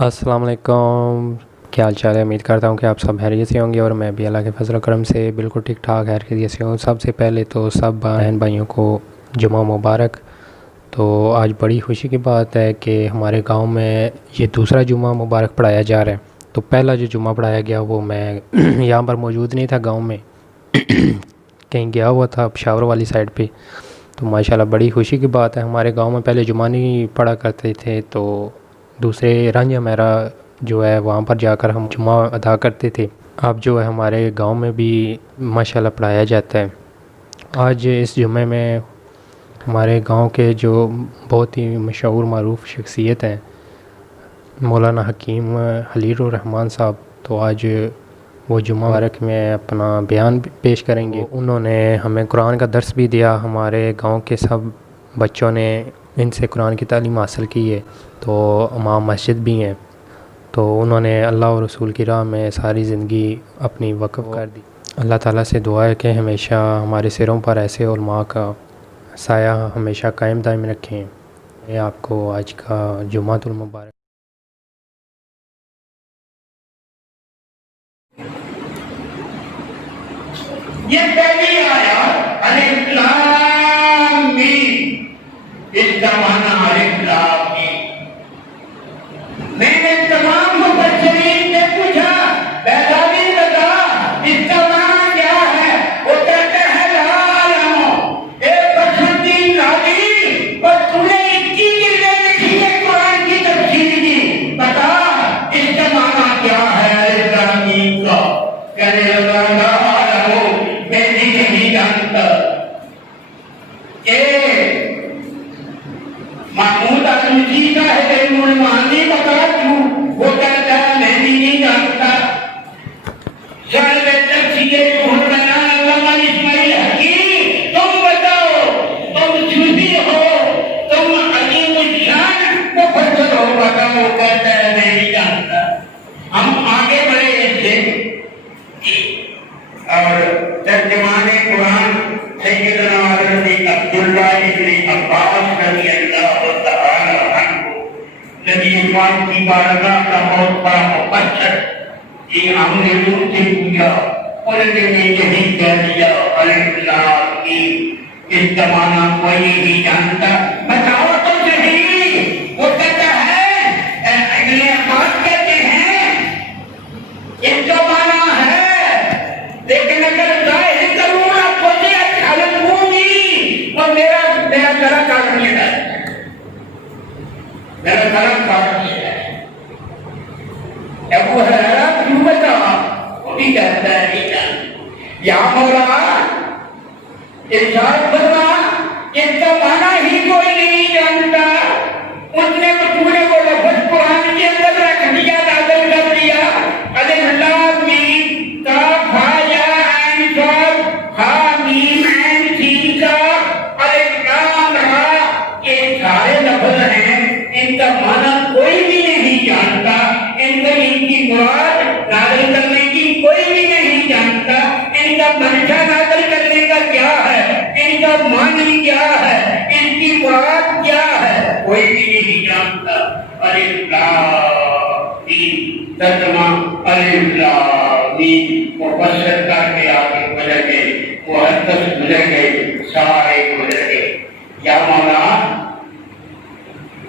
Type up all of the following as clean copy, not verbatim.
السلام علیکم، کیا حال چال ہے؟ امید کرتا ہوں کہ آپ سب خیریت سے ہوں گے اور میں بھی اللہ کے فضل و کرم سے بالکل ٹھیک ٹھاک خیریت سے ہوں۔ سب سے پہلے تو سب بہن بھائیوں کو جمعہ مبارک۔ تو آج بڑی خوشی کی بات ہے کہ ہمارے گاؤں میں یہ دوسرا جمعہ مبارک پڑھایا جا رہا ہے۔ تو پہلا جو جمعہ پڑھایا گیا وہ میں یہاں پر موجود نہیں تھا، گاؤں میں کہیں گیا ہوا تھا پشاور والی سائڈ پہ۔ تو ماشاءاللہ بڑی خوشی کی بات ہے، ہمارے گاؤں میں پہلے جمعہ نہیں پڑھا کرتے تھے، تو دوسرے رنجہ میرا جو ہے وہاں پر جا کر ہم جمعہ ادا کرتے تھے۔ اب جو ہے ہمارے گاؤں میں بھی ماشاءاللہ پڑھایا جاتا ہے۔ آج اس جمعے میں ہمارے گاؤں کے جو بہت ہی مشہور معروف شخصیت ہیں مولانا حکیم خلیل الرحمن صاحب، تو آج وہ جمعہ مبارک میں اپنا بیان پیش کریں گے۔ انہوں نے ہمیں قرآن کا درس بھی دیا، ہمارے گاؤں کے سب بچوں نے ان سے قرآن کی تعلیم حاصل کی ہے، تو امام مسجد بھی ہیں۔ تو انہوں نے اللہ اور رسول کی راہ میں ساری زندگی اپنی وقف کر دی۔ اللہ تعالیٰ سے دعا ہے کہ ہمیشہ ہمارے سروں پر ایسے علماء کا سایہ ہمیشہ قائم دائم رکھیں۔ میں آپ کو آج کا جمعۃ المبارک۔ یہ پہلی آیات الف لام میم، اس کا معنی الف لام میم۔ میں نے تمام مفسرین سے پوچھا، بیضاوی بتا اس کا معنی کیا ہے؟ وہ کہتے ہیں لا علم، اے بخشندی نادی، اور تم نے 21 جلدیں لکھی ہے قرآن کی تفسیر کی، بتا اس کا معنی کیا ہے الف لام میم کا؟ کہنے لگا لا علم، میں نہیں جانتا۔ محمود علوسی کا ہے علم المعانی بتا کیوں؟ وہ کہتا ہے میں نہیں جانتا۔ صاحب تفسیر روح البیان علامہ اسماعیل حکیم، تم بتاؤ، تم صوفی ہو، تم عظیم الشان مفسر ہو، بتاؤ۔ کہتا ہے میں نہیں جانتا۔ ہم آگے بڑھے اس سے اور ترجمان قرآن سیدنا حضرت عبداللہ ابن عباس رضی اللہ تعالی عنہ، نبی پاک کی بارگاہ کا بہت بڑا مفسر، یہ ہم نے ان سے پوچھا، انہوں نے یہی کہہ دیا الف لام میم، اس کا معنی کوئی نہیں جانتا۔ بتاؤ تو صحیح۔ وہ کہتا ہے ابن عباس کہتے ہیں اس کا معنی ہے، لیکن اگر ظاہر کروں آپ کو حالت ہوگی اور میرا گلا کاٹ لے گا، میرا گلا کاٹ لے گا۔ ابو ہریرہ کیوں بتا؟ وہ بھی کہتا ہے نہیں جانتا۔ یا مولا ارشاد فرما اس کا معنی ہی کوئی نہیں جانتا۔ اس نے وہ لفظ قرآن کے اندر رکھ دیا، نازل کر دیا الف لام میم، کاف ہا یا عین صاد ہا میم عین سین کا الف لام را، یہ سارے لفظ ہیں، ان کا معنی کوئی بھی نہیں جانتا، ان کی مراد نازل کرنے کی کوئی بھی نہیں جانتا، ان کا منشا نازل کرنے کا کیا ہے، ان کا معنی کیا ہے، ان کی مراد کیا ہے، کوئی بھی نہیں جانتا۔ الف لام میم، ترجمہ الف لام میم، مفسر کر کے آگے گزر گئے، محدث گزر گئے، سارے گزر گئے۔ یا مولا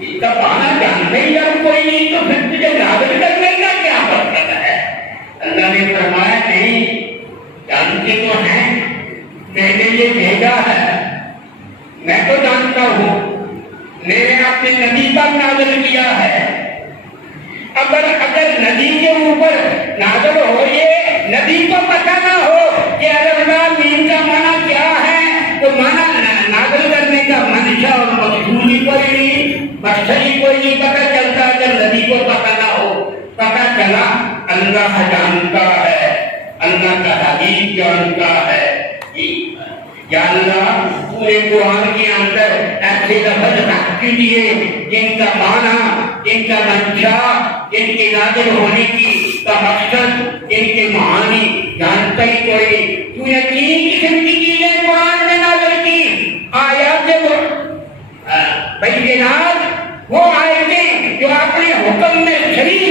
اس کا معنی جانتے ہی جب کوئی نہیں تو پھر تجھے نازل کرنے کا کیا مطلب ہے؟ اللہ نے فرمایا نہیں، جانتے تو ہیں، میں نے یہ بھیجا ہے، میں تو جانتا ہوں، میرے اپنے نبی پر نازل کیا ہے۔ اگر نبی کے اوپر نازل ہو، یہ نبی کو پتہ نہ ہو کہ الف لام میم کا معنی کیا ہے، تو معنی نازل کرنے کا منشا اور مقصود ہی کوئی نہیں، مقصد ہی کوئی نہیں پتہ چلتا اگر نبی کو پتہ نہ ہو۔ پتہ چلا اللہ جانتا ہے، اللہ کا حبیب جانتا ہے۔ یا اللہ پورے قرآن کے اندر ایسے لفظ رکھ دیے جن کا معنی، ان کا منشا، ان کے نازل ہونے کی کا مقصد، ان کے معانی جانتا ہی کوئی نہیں۔ تو نے 3 قسم کی چیزیں قرآن میں نازل کی، آیات بینات، وہ آیتیں جو اپنے حکم میں صریح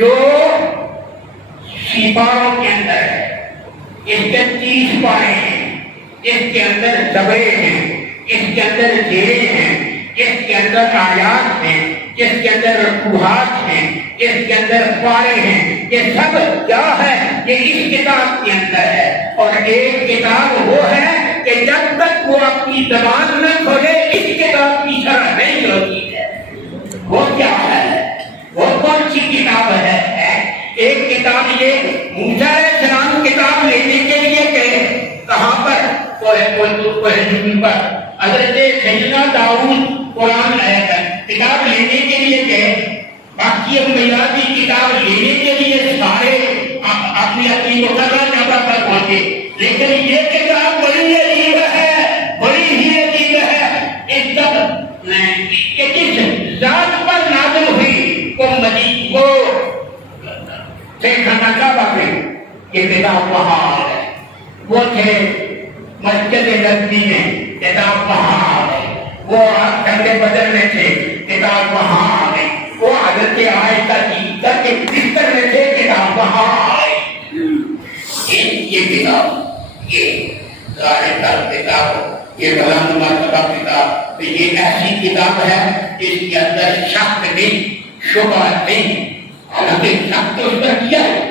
جو سپاروں کے اندر ہے، اس کے 30 پارے ہیں، اس کے اندر زبریں ہیں، اس کے اندر جیریں ہیں، اس کے اندر آیات ہیں، اس کے اندر رکوعات ہیں، اس کے اندر پارے ہیں، یہ سب کیا ہے؟ یہ اس کتاب کے اندر ہے۔ اور ایک کتاب وہ ہے کہ جب تک وہ اپنی زبان نہ کھولے اس کتاب کی شرح نہیں ہوتی ہے۔ وہ کیا ہے؟ وہ کون سی کتاب ہے؟ ایک کتاب یہ موسیٰ علیہ السلام کتاب لینے کے لیے گئے، کہاں پر؟ کوہ پر۔ حضرت سیدنا داؤد قرآن لے کر کتاب لینے کے لیے گئے، باقی انبیاء کی کتاب لینے کے لیے سارے اپنی اپنی مقررہ جگہ پر پہنچے، لیکن یہ کتاب بڑی عجیب ہے، بڑی ہی عجیب ہے۔ اس طرح کہ کس ذات پر نازل ہوئی وہ مجید کو خانہ کعبہ پہ یہ کتاب وہاں ہے، وہ تھے مسجد نبوی میں کتاب وہاں ہے، وہ ٹھنڈے بدر میں تھے کتاب وہاں ہے، وہ حضرت عائشہ کی در کے بستر میں تھے کتاب وہاں ہے۔ یہ کتاب، یہ ظاہر کتاب، یہ کلام مرتبہ کتاب، یہ ایسی کتاب ہے جس کے اندر شک نہیں، شبہ نہیں، حالانکہ شک تو اس پر کیا ہے،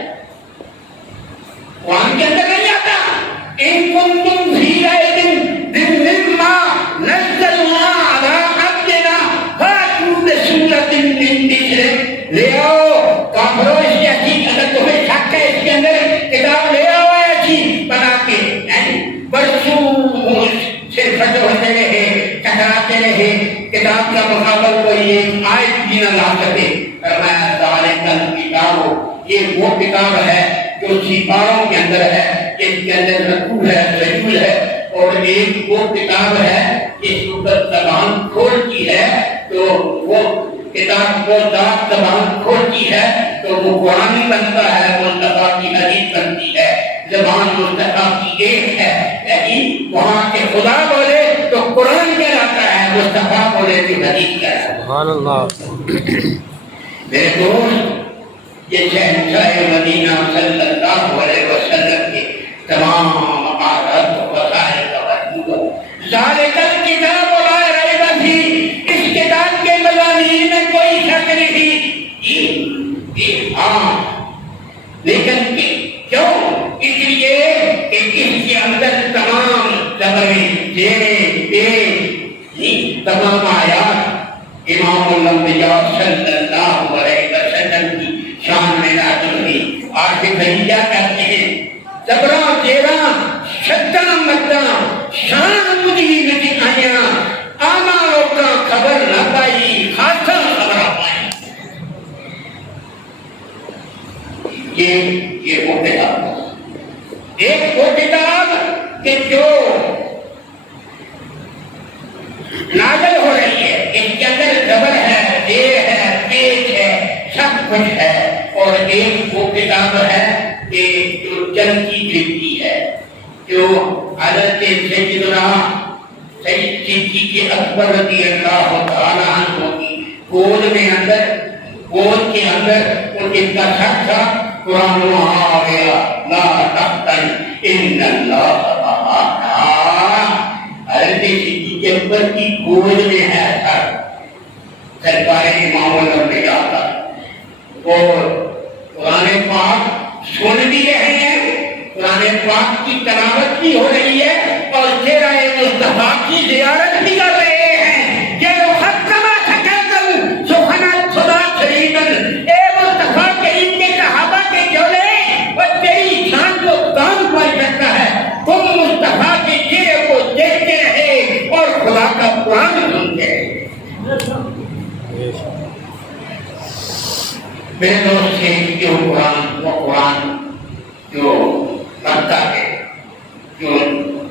قرآن کے اندر نہیں آتا ان کنتم فی ریب مما نزلنا علی عبدنا فاتوا بسورۃ من مثلہ، لے آؤ کافرو اس کی ایسی، اگر تمہیں شک ہے اس کے اندر کتاب لے آؤ ایسی بنا کے، برسوں سے فتح ہوتے رہے، ٹکراتے رہے، کتاب کا مقابل کوئی ایک آیت بھی نہ لا سکے۔ فرمایا ذالک الکتاب، یہ وہ کتاب ہے جو سپاروں کے اندر ہے، اس کے اندر رکوع ہے، سجود ہے، اور ایک وہ کتاب ہے جس پر زبان کھولتی ہے تو وہ کتاب کو ذات زبان کھولتی ہے تو وہ قرآن بنتا ہے، مصطفیٰ کی حدیث بنتی ہے۔ زبان مصطفیٰ کی ایک ہے، لیکن وہاں کے خدا بولے تو قرآن کہلاتا ہے، مصطفیٰ بولے تو حدیث کہلاتا ہے۔ سبحان اللہ۔ میرے دوست، یہ شہنشاہ مدینہ صلی اللہ علیہ وسلم کے تمام مقاصد و وسائل کا مجموعہ، ذالک الکتاب لا ریب فیہ، اس کتاب کے مضامین میں کوئی شک نہیں۔ ہاں، لیکن کیوں؟ اس لیے کہ اس کے اندر تمام زبریں، جیریں، تمام آیات امام الانبیاء صلی اللہ علیہ وسلم کی شان میں نازل ہوئی۔ آج بھیا کہتے ہیں زبراں جیراں شداں مداں شان مجھے نتی آیاں، آما لوکاں خبر نہ پائی، خاصا خبر پائی۔ یہ وہ کتاب، ایک وہ کتاب کہ جو نازل ہو رہی ہے، اس کے اندر زبر ہے، زیر ہے، پیش ہے، سب کچھ ہے، اور ایک وہ کتاب ہے کہ جو چلتی پھرتی ہے، جو حضرت سیدنا سید صدیق اکبر رضی اللہ تعالیٰ عنہ کی گود کے اندر ان کا شک تھا، قرآن وہاں آ گیا، لا تحزن ان اللہ معنا۔ حضرت صدیق اکبر کی گود میں ہے سر، سرکار امام الانبیاء کا، اور قرآن پاک سن بھی رہے ہیں، قرآن پاک کی تلاوت بھی ہو رہی ہے، اور چہرہ مصطفیٰ کی زیارت بھی کر رہے ہیں۔ کہ محکمہ تکلم سخنا خدا شریفن، اے مصطفیٰ کریم کے صحابہ کے جولے، وہ تیری شان کو کام پائی سکتا ہے، تم مصطفیٰ کے چہرے کو دیکھتے رہے اور خدا کا قرآن سنتے رہے۔ میرے دوست سے جو قرآن، وہ قرآن جو پڑھتا ہے، جو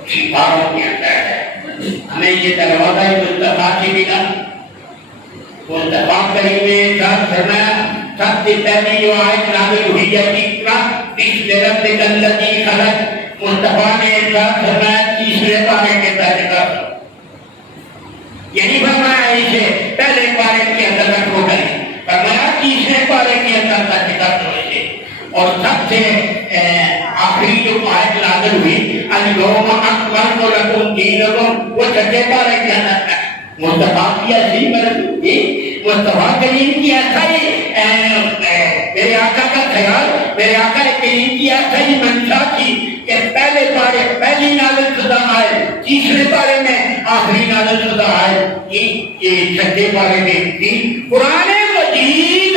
سپاروں کے اندر ہے، ہمیں یہ دروازہ مصطفیٰ سے ملا۔ مصطفیٰ کریم نے ارشاد فرمایا، سب سے پہلی جو آیت نازل ہوئی ہے اقرا باسم ربک الذی خلق، مصطفیٰ نے ارشاد فرمایا تیسرے پارے کے تحت، یعنی فرمایا اسے پہلے پارے کے اندر رکھو گئے، فرمایا تیسرے پارے کے اندر تحت اور سب سے آخری جو آیت نازل ہوئی اليوم اکملت لکم دینکم، وہ چھٹے پارے کے اندر ہے۔ مصطفیٰ کی عظیم رسولی، مصطفیٰ کریم کی ایسائی میرے آقا کا خیال، میرے آقا کریم کی ایسائی منشا تھی کہ پہلے پارے پہلی نازل شدہ آئے، تیسرے پارے میں آخری نازل شدہ آئے، یہ چھٹے پارے میں تھی۔ قرآن مجید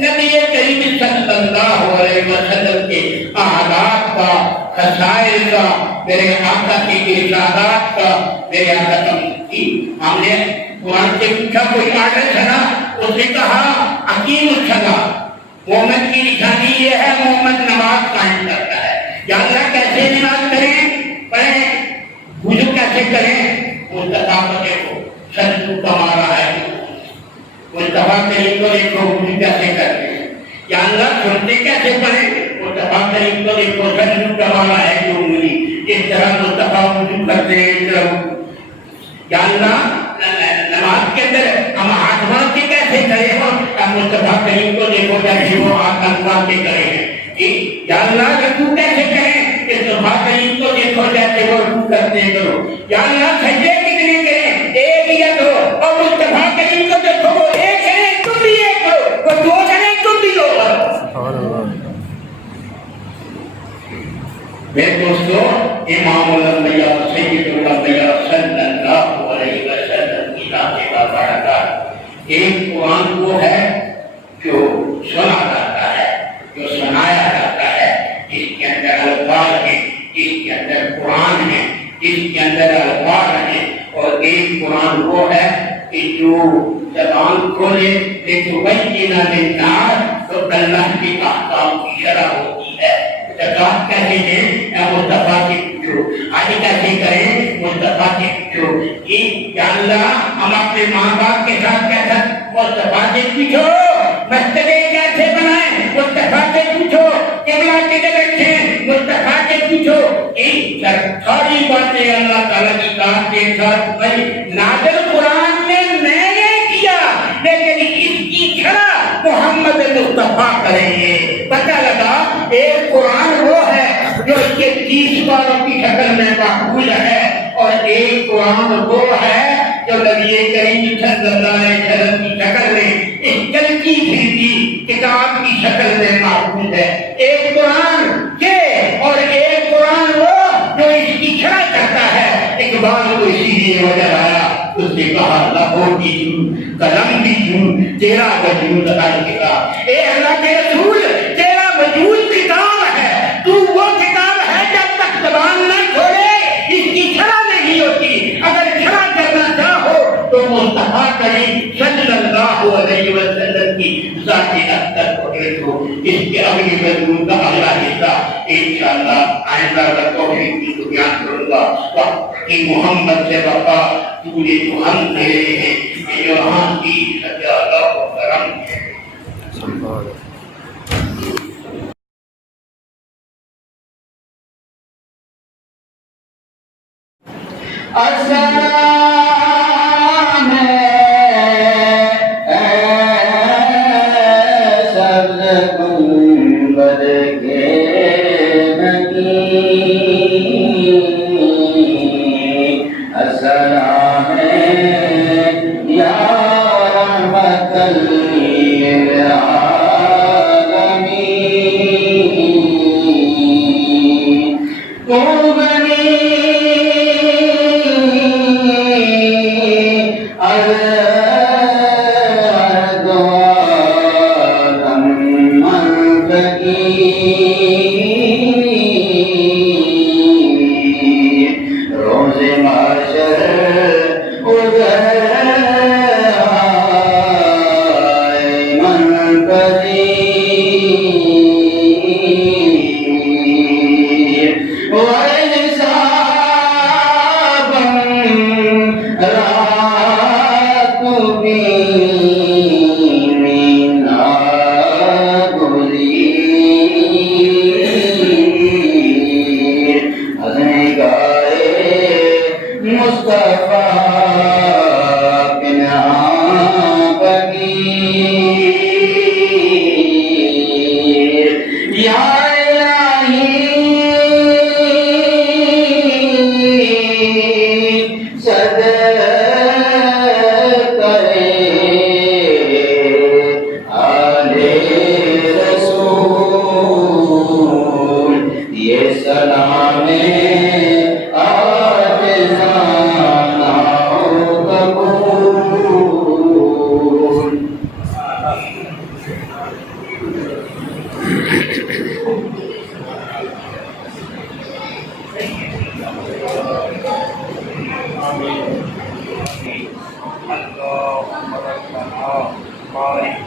نبی کریم صلی اللہ علیہ وسلم کے احادیث کا، خصائص کا، میرے آقا کی ارشادات کا، میرے آقا کا مفتی۔ ہم نے قرآن سے پوچھا کوئی آرڈر چلا، اس نے کہا اقیم الصلاۃ، مومن کی نشانی یہ ہے مومن نماز قائم کرتا ہے۔ یا اللہ کیسے نماز کریں، پڑھیں، وضو کیسے کریں، مصطفیٰ کو دیکھو سجدہ کمارا ہے، مصطفیٰ کریم کو دیکھو وضو کیسے کرتے ہیں۔ یا اللہ سنتے کیسے پڑھیں، مصطفیٰ کریم کو دیکھو سجدہ کمارا ہے جو انگلی، اس طرح مصطفیٰ وضو کرتے ہیں، اس طرح۔ یا اللہ نماز کے اندر ہم ہاتھ مار کے کیسے کریں، ہم مصطفیٰ کریم کو دیکھو جیسے وہ ہاتھ مار کے کرے ہیں۔ یا اللہ رکوع کیسے کریں، مصطفیٰ کریم کو دیکھو جیسے وہ رکوع کرتے کرو۔ یا اللہ سجدے کتنے کریں، ایک یا دو، اور مصطفیٰ کریم کو دیکھو وہ ایک کریں تم بھی ایک کرو، وہ دو کریں تم بھی دو کرو۔ میرے دوستو، امام الانبیاء سید الانبیاء صلی اللہ علیہ وسلم کی ذات بابرکات، ایک قرآن وہ ہے جو سنا جاتا ہے، جو سنایا جاتا ہے، جس کے اندر الفاظ ہیں، جس کے اندر قرآن ہے، جس کے اندر الفاظ ہیں، اور ایک قرآن وہ ہے کہ جو زبان کھولے لتبین للناس، تو اللہ کی احکام کی شرح ہوتی ہے۔ زکات کیسے دیں، مصطفیٰ سے پوچھو، حج کیسے کریں، مصطفیٰ سے پوچھو۔ یا اللہ ہم اپنے ماں باپ کے ساتھ کیسا، مصطفیٰ سے پوچھو۔ مسجدیں کیسے بنائیں، مصطفیٰ سے پوچھو۔ قبلہ کدھر رکھیں، مصطفیٰ سے پوچھو۔ ساری باتیں اللہ تعالیٰ کی ذات کے ساتھ بھائی نازل قرآن میں نے کیا، لیکن اس کی شرح محمد مصطفیٰ کریں گے۔ پتہ لگا ایک قرآن وہ ہے جو اس کے 30 باروں کی شکل میں محفوظ ہے، اور ایک قرآن وہ ہے جو نبی کریم صلی اللہ علیہ وسلم کی شکل میں ایک چلتی پھرتی کتاب کی شکل میں محفوظ ہے۔ ایک قرآن یہ اور ایک قرآن وہ جو اس کی شرح کرتا ہے۔ اقبال کو اسی لیے وجہ آیا، اس نے کہا لاہور کی جون قلم کی جون تیرا وجود کا، اے اللہ کے رسول تیرا وجود کتاب ہے، تو وہ کتاب ہے جب تک زبان نہ چھوڑے اس کی شرح نہیں ہوتی۔ اگر شرح کرنا چاہو تو مصطفیٰ کریم صلی اللہ علیہ وسلم کی ذات اقدس کو دیکھو۔ اس کے اگلی مضمون کا اگلا حصہ انشاءاللہ آئندہ کا توفیق کی بیان کروں گا۔ وقت کی محمد سے وفا پورے تو ہم دے رہے ہیں، یہ جہاں کی سجادہ و کرم ہے۔ السلام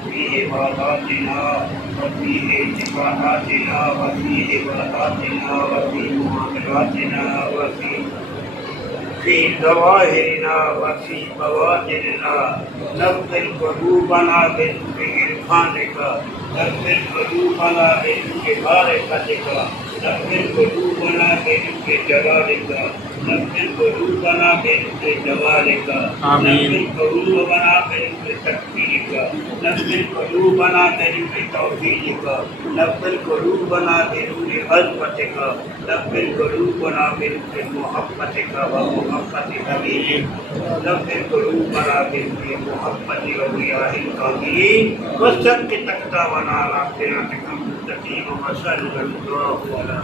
وفي عباداتنا وفي اعتقاداتنا وفي عباداتنا وفي معاملاتنا في ظواهرنا وفي بواطننا نبذل قلوبنا بنور عرفانك نبذل قلوبنا بنور معرفتك نبذل قلوبنا بنور جلالك نبذل قلوبنا بنور جمالك نبذل قلوبنا بنور تكبيرك نبذل قلوبنا بنور توحيدك نبذل قلوبنا بنور عظمتك نبذل قلوبنا بنور محبتك ومحبة حبيبك نبذل قلوبنا بنور محبة أولياء الكاملين وثبت أقدامنا على صراطك المستقيم وصل الله على